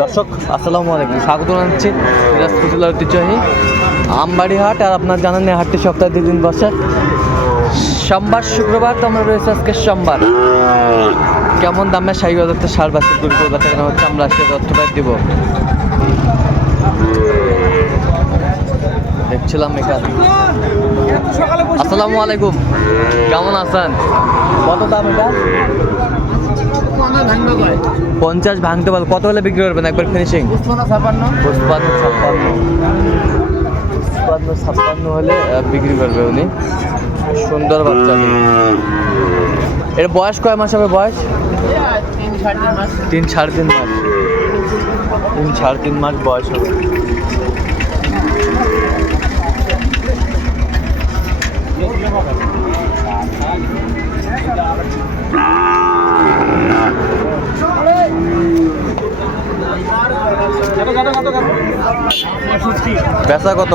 দর্শক, আসসালামু আলাইকুম। স্বাগত জানাচ্ছি জেলার ঐতিহ্যবাহী আমবাড়ি হাট আর আপনার জানেন এই হাটটি সপ্তাহে দুই দিন বসে। সোমবার, শুক্রবার তো আমরা রয়েছে আজকে সোমবার। কেমন দামে সাই বাজারতে সার গরু করে বাচ্চা কেনা হচ্ছে আমরা আজকে তথ্যটা দিব। দেখছিলাম এখানে। আসসালামু আলাইকুম। কেমন আছেন? কত দাম এটা? পঞ্চাশ ভাঙতে পারব কত হলে বিক্রি করবেন একবার ফিনিশিং ছাপ্পান্ন। ছাপ্পান্ন। হলে বিক্রি করবে উনি। সুন্দর বাচ্চা এর বয়স কয় মাস হবে বয়স? তিন সাড়ে তিন মাস। তিন সাড়ে তিন মাস। তিন সাড়ে তিন মাস বয়স হবে। বেচা কত?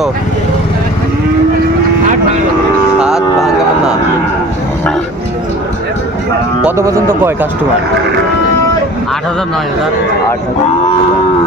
সাত ভাঙাবে না। কত পর্যন্ত কয় কাস্টমার আট হাজার নয় হাজার। আট হাজার।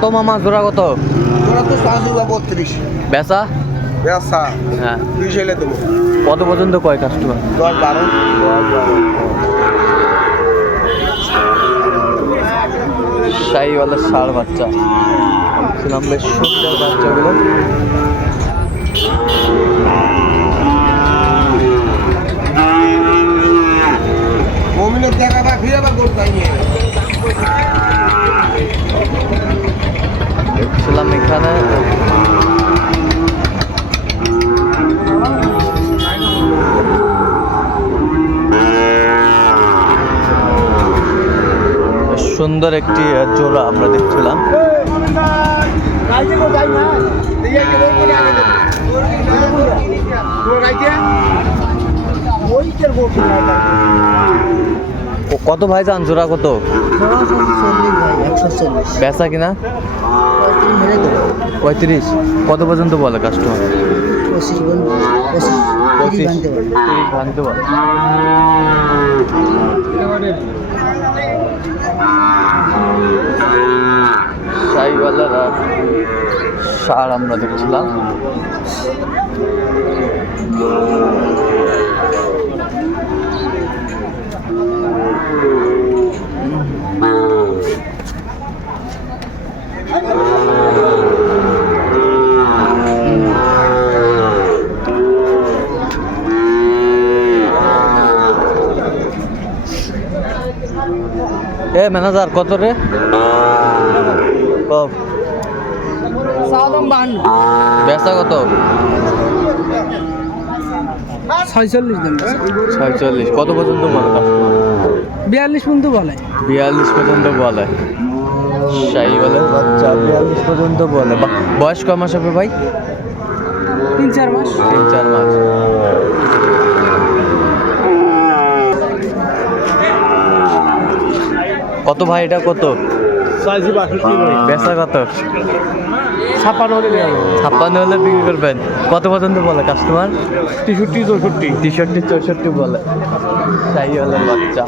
কত মামা জোড়া কত? তোরা তো পাঁচ দুর্গা বত্রিশ। বেচা? হ্যাঁ। দুই ছেলে দেবো। কত পর্যন্ত কয় কাস্টমার দশ বারো। শাহিওয়ালা ষাড় বাচ্চা। ছিলাম বেশ সুন্দর বাচ্চাগুলো। সুন্দর একটি জোড়া আমরা দেখছিলাম। কত ভাই যান জোড়া কত? বেচা কিনা? পঁয়ত্রিশ। কত পর্যন্ত বলে কাস্টমার পঁচিশ। ভাঙতে শাহিওয়ালারা সার আমরা দেখছিলাম। এ ম্যানেজার কত রে? কব সাদম বান্ন বেচা কত? ছয়চল্লিশ দিন ছয়চল্লিশ। কত পর্যন্ত বলে কাস্টমার বিয়াল্লিশ পর্যন্ত বলে। বিয়াল্লিশ পর্যন্ত বলে। শাহি বলে। বাচ্চা বিয়াল্লিশ পর্যন্ত বলে। বয়স কয় মাস হবে ভাই? তিন চার মাস। তিন চার মাস। কত ভাই এটা? কত? চাইছি বাষট্টি বেচা কত? ছাপান্ন হলে ছাপ্পান্ন হলে বিক্রি করবেন। কত পর্যন্ত বলে কাস্টমার তেষট্টি চৌষট্টি। তেষট্টি চৌষট্টি বলে। শাহি হলে বাচ্চা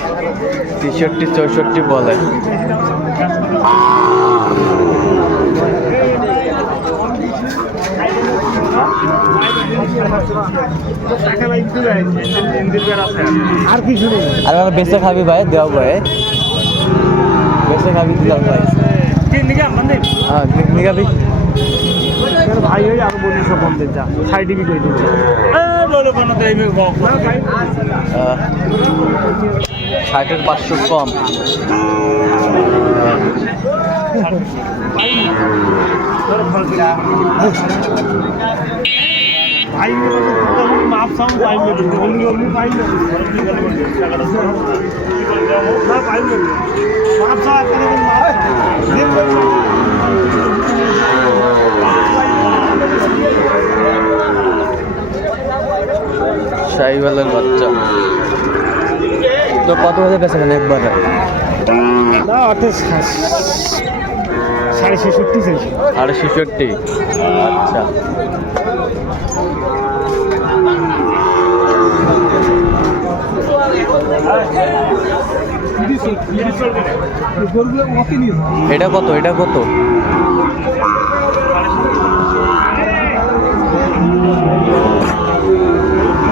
তেষট্টি চৌষট্টি বলে। আর কিছু নেই। আর আমরা বেঁচে খাবি ভাই দেওয়া ভাই বেঁচে খাবি দিলাম ভাই হ্যাঁ নিগাবি ভাই হয়ে আরও বলি সব বন্ধের যা সাইডে বিকে দিচ্ছে ষাটের পাঁচশো কম শাহিওয়ালের বাচ্চা। তো কত বেচা কেন একবারে? না অর্থাৎ সাড়ে ছেষট্টি চাইছি। সাড়ে ছেষট্টি? আচ্ছা। এটা কত? এটা কত?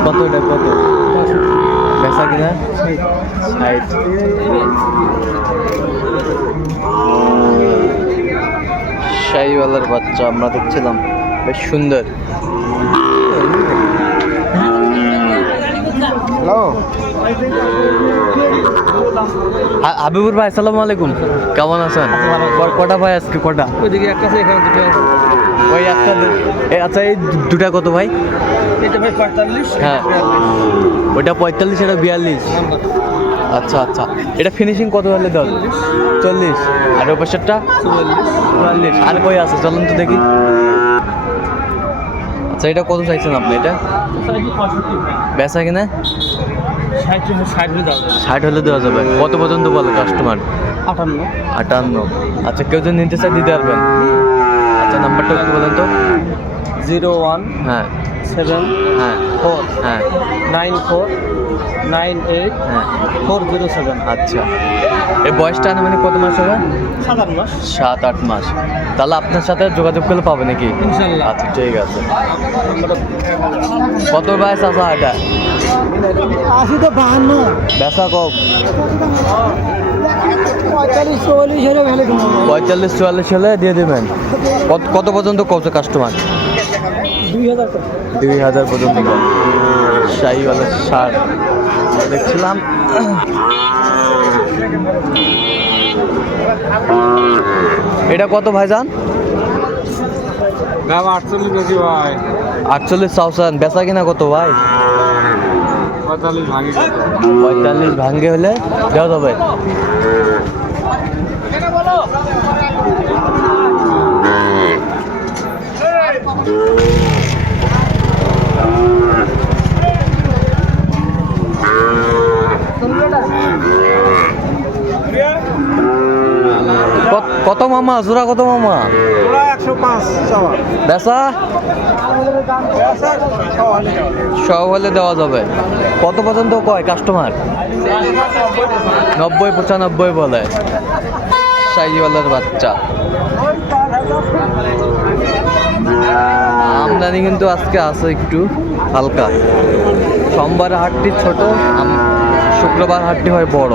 কত এটা কত? বেচা কিনা? ষাট। শাহিওয়ালার বাচ্চা আমরা দেখছিলাম বেশ সুন্দর। হ্যালো হাবিবুর ভাই আসসালামু আলাইকুম। কেমন আছেন? কটা ভাই আজকে কটা? ওইদিকে একটা আছে এখানে দুটো আছে। ওই একটা আচ্ছা এই দুটা কত ভাই? এটা ভাই পঁয়তাল্লিশ। হ্যাঁ। ওইটা পঁয়তাল্লিশ এটা বিয়াল্লিশ। আচ্ছা আচ্ছা। এটা ফিনিশিং কত হলে দাও? চল্লিশ। আর ওই পাশেরটা? চুয়াল্লিশ। আর কই আছে? চলুন তো দেখি। আচ্ছা এটা কত চাইছেন আপনি এটা? বেচা কিনা? ষাট হলে ষাট হলে দেওয়া যাবে। কত পর্যন্ত বলে কাস্টমার আটান্ন। আটান্ন আচ্ছা কেউ যদি নিতে চাই দিতে পারবেন। আচ্ছা নাম্বারটা বলেন তো জিরো ওয়ান হ্যাঁ। সেভেন হ্যাঁ। ফোর হ্যাঁ। নাইন ফোর নাইন এইট হ্যাঁ। Four zero seven. আচ্ছা। এই বয়সটা মানে কত মাস হবে? সাতান্ন মাস। সাত আট মাস। তাহলে আপনার সাথে যোগাযোগ করলে পাবে নাকি? ইনশাল্লাহ। আচ্ছা ঠিক আছে। কত বয়স আছে এটা? আশি তো বাহান্ন। বেচা কম। পঁয়তাল্লিশ চল্লিশ হলে পঁয়তাল্লিশ চুয়াল্লিশ হলে দিয়ে দেবেন। কত কত পর্যন্ত কত কাস্টমার দুই হাজার পর্যন্ত। শাহিওয়ালা সার দেখছিলাম। এটা কত ভাইজান দাম আটচল্লিশ কেজি ভাই। আটচল্লিশ বেচা কিনা কত ভাই? পঁয়তাল্লিশ ভাঙি। পঁয়তাল্লিশ ভাঙ্গে হলে দেওয়া যাবে কত- মামা? জোড়া কত মামা? বেচা? সব হলে দেওয়া যাবে। কত পর্যন্ত কয় কাস্টমার নব্বই পঁচানব্বই বলে। সাইজওয়ালার বাচ্চা। আমদানি কিন্তু আজকে আছে একটু হালকা। সোমবার হাটটি ছোট শুক্রবার হাটটি হয় বড়।